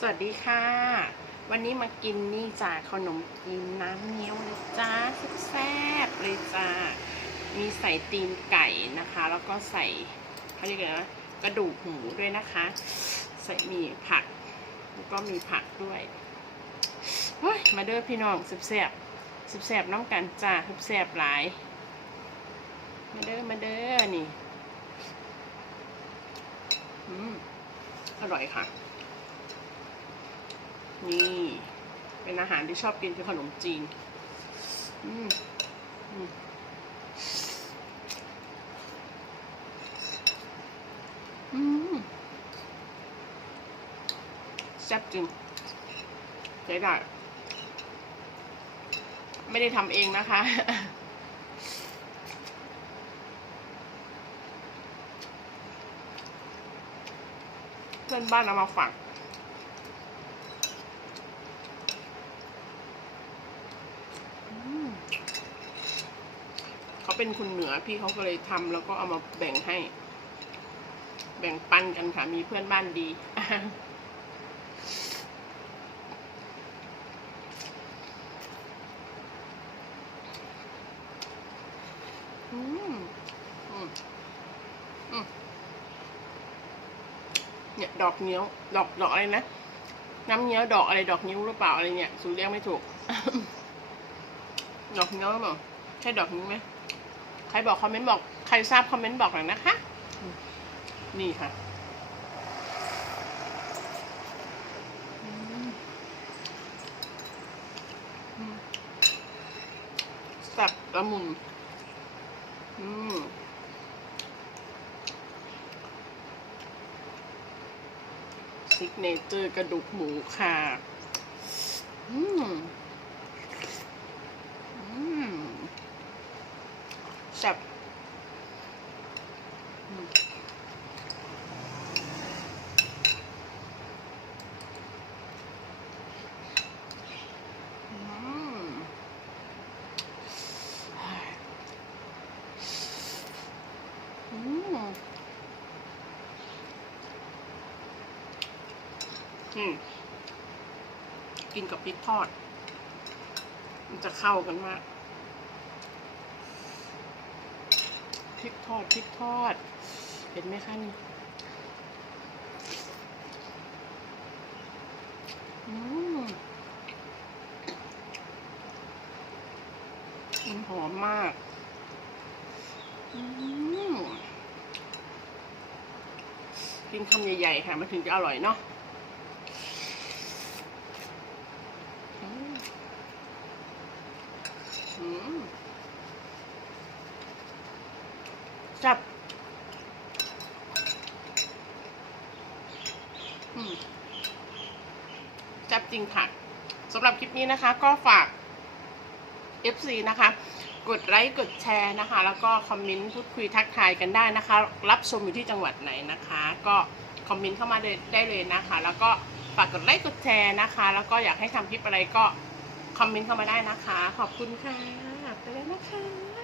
สวัสดีค่ะ วันนี้มากินนี่จ้าขนมจีนน้ำเงี้ยวเลยจ้าแซ่บเลยจ้ามีใส่ตีนไก่นะคะ แล้วก็ใส่เขาเรียกอะไรนะกระดูกหมูด้วยนะคะ ใส่มีผัก แล้วก็มีผักด้วยเฮ้ยมาเด้อพี่น้องแซ่บแซ่บน้องกันจ้าแซ่บหลาย มาเด้อมาเด้อนี่อืมอร่อยค่ะ นี่ เป็นอาหารที่ชอบกินคือขนมจีน อืมอืมอืมแซ่บจริงใช้ได้ไม่ได้ทำเองนะคะ เพื่อนบ้านเอามาฝาก เขาเป็นคนเหนือพี่เขาก็เลยทำแล้วก็เอามาแบ่งให้ แบ่งปันกันค่ะมีเพื่อนบ้านดีอืมอืมอืมเนี่ย ดอกเงี้ยว ดอกดอกอะไรนะ น้ำเงี้ยวดอกอะไรดอกนิ้วหรือเปล่าอะไรเนี่ยสูเรียกไม่ถูก ดอกเนิ้วหรือเปล่าใช่ดอกนิ้วไหม ครบอกคอมเมนต์บอกใครทราบคอมเมนต์บอกหน่อยนะคะ นี่ค่ะอืมอืมแซ่บละมุนอืมซิกเนเจอร์กระดูกหมูค่ะ อืม อืมแซ่บอืมอืมอืมอืมกินกับพริกทอด มันจะเข้ากันมาก ริกทอดพริกทอด เห็นไหมคะนี่อืมมันหอมมากอืมกินคำใหญ่ๆค่ะมันถึงจะอร่อยเนาะอืมอืม แซ่บอืมแซ่บจริงค่ะสำหรับคลิปนี้นะคะ ก็ฝาก FC นะคะ กดไลค์กดแชร์นะคะ แล้วก็คอมเมนต์พูดคุยทักทายกันได้นะคะ รับชมอยู่ที่จังหวัดไหนนะคะ ก็คอมเมนต์เข้ามาได้ได้เลยนะคะ แล้วก็ฝากกดไลค์กดแชร์นะคะ แล้วก็อยากให้ทำคลิปอะไรก็คอมเมนต์เข้ามาได้นะคะ ขอบคุณค่ะ ไปแล้วนะคะ